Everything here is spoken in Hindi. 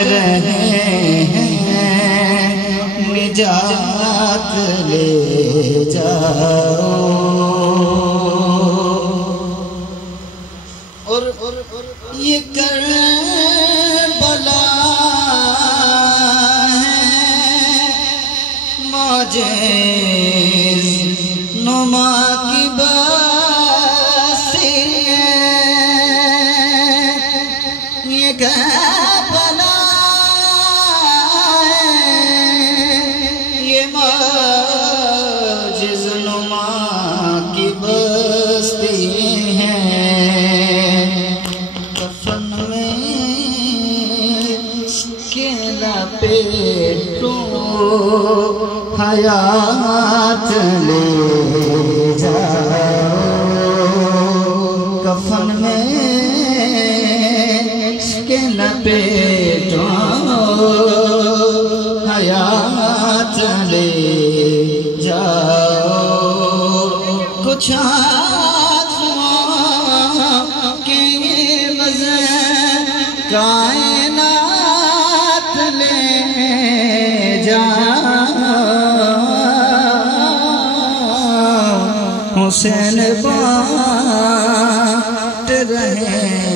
रहे हैं निजात ले जाओ। और ये करबला है मौजे नुमा की बस्ती है। ये करबला है ये मौजे नुमा की बस्ती है। कफन में इसके लपेटो हयात ले जाओ। कफन में इसके लपेटो हयात ले जाओ। कुछ के कायनात ले जाओ। हुसैन बाँट रहे